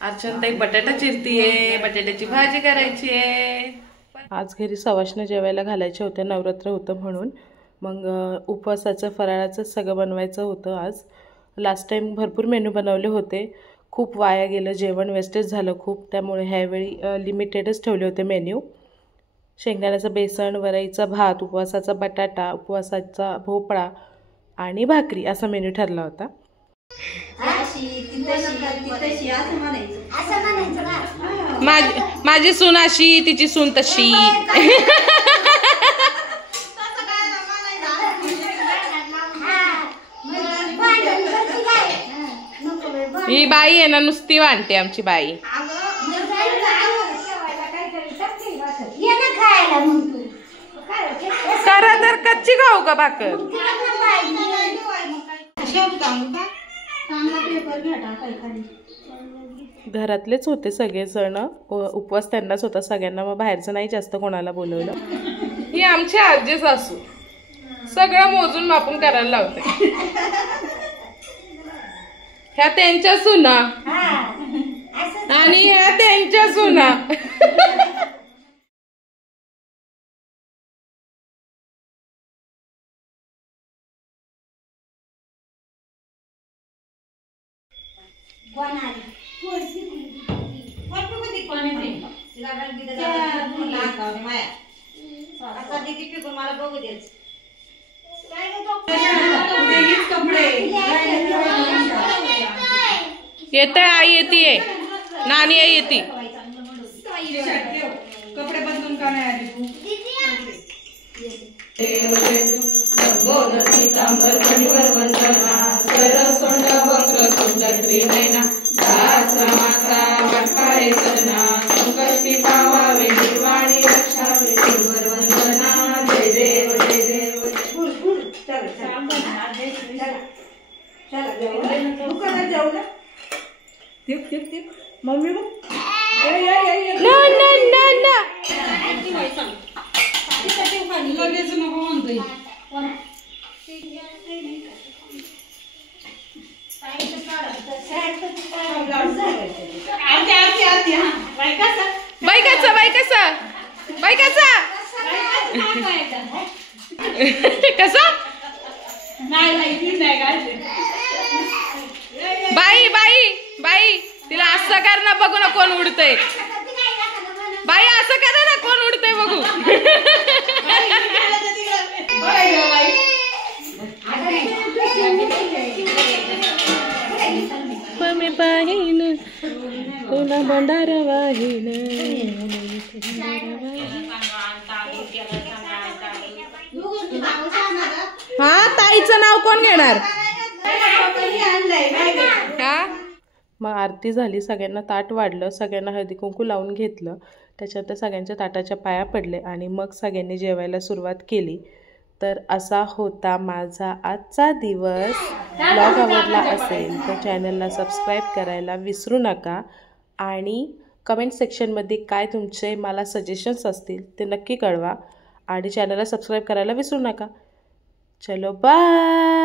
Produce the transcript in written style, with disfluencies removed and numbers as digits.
अर्चनाताई बटाटा चिरतीये, बटाट्याची भाजी करायची आहे। आज घरी सवाष्ण जेवायला घालायचे होते, नवरात्र होतं म्हणून। मग उपवासाचं फराळाचं सगळं बनवायचं होतं। आज लास्ट टाइम भरपूर मेनू बनवले होते, खूप वाया गेलं जेवण, वेस्टेज झालं खूप, त्यामुळे ह्यावेळी लिमिटेडच ठेवले होते मेन्यू। शेंगदाण्याचं बेसन, वरईचा भात, उपवासाचा बटाटा, उपवासाचा भोपळा आणि भाकरी असा मेन्यू ठरला होता। माझी सून अशी, तिची सून तशी। ही बाई आहे ना, नुसती वाढते आमची बाई। करा तर कच्ची खाऊ का भाकर? घरातलेच होते सगळेजण, उपवास त्यांनाच होता सगळ्यांना, मग बाहेरचं नाही जास्त कोणाला बोलवलं। ही आमची आजी सासू सगळं मोजून मापून करायला लावते। ह्या त्यांच्या सुना आणि ह्या त्यांच्या सुना। येते आई, येते नानी आई, येते। कपडे बदलून का नाही आली तू? मम्मी कसा बाई बाई बाई, तिला असं कर ना, बघू ना कोण उडतंय। बाई असं करा ना, कोण उडतंय बघू। मी पाहिन तुला बंडार वाहिन। हा, ताईचं नाव कोण घेणार? मग आरती झाली, सगळ्यांना ताट वाढलं, सगळ्यांना हळदी कुंकू लावून घेतलं, त्याच्यानंतर सगळ्यांच्या ताटाच्या पाया पडले आणि मग सगळ्यांनी जेवायला सुरुवात केली। तर असा होता माझा आजचा दिवस। ब्लॉग आवडला असेल तर चॅनलला सबस्क्राईब करायला विसरू नका आणि कमेंट सेक्शनमध्ये काय तुमचे मला सजेशन्स असतील ते नक्की कळवा आणि चॅनलला सबस्क्राईब करायला विसरू नका। चलो बाय।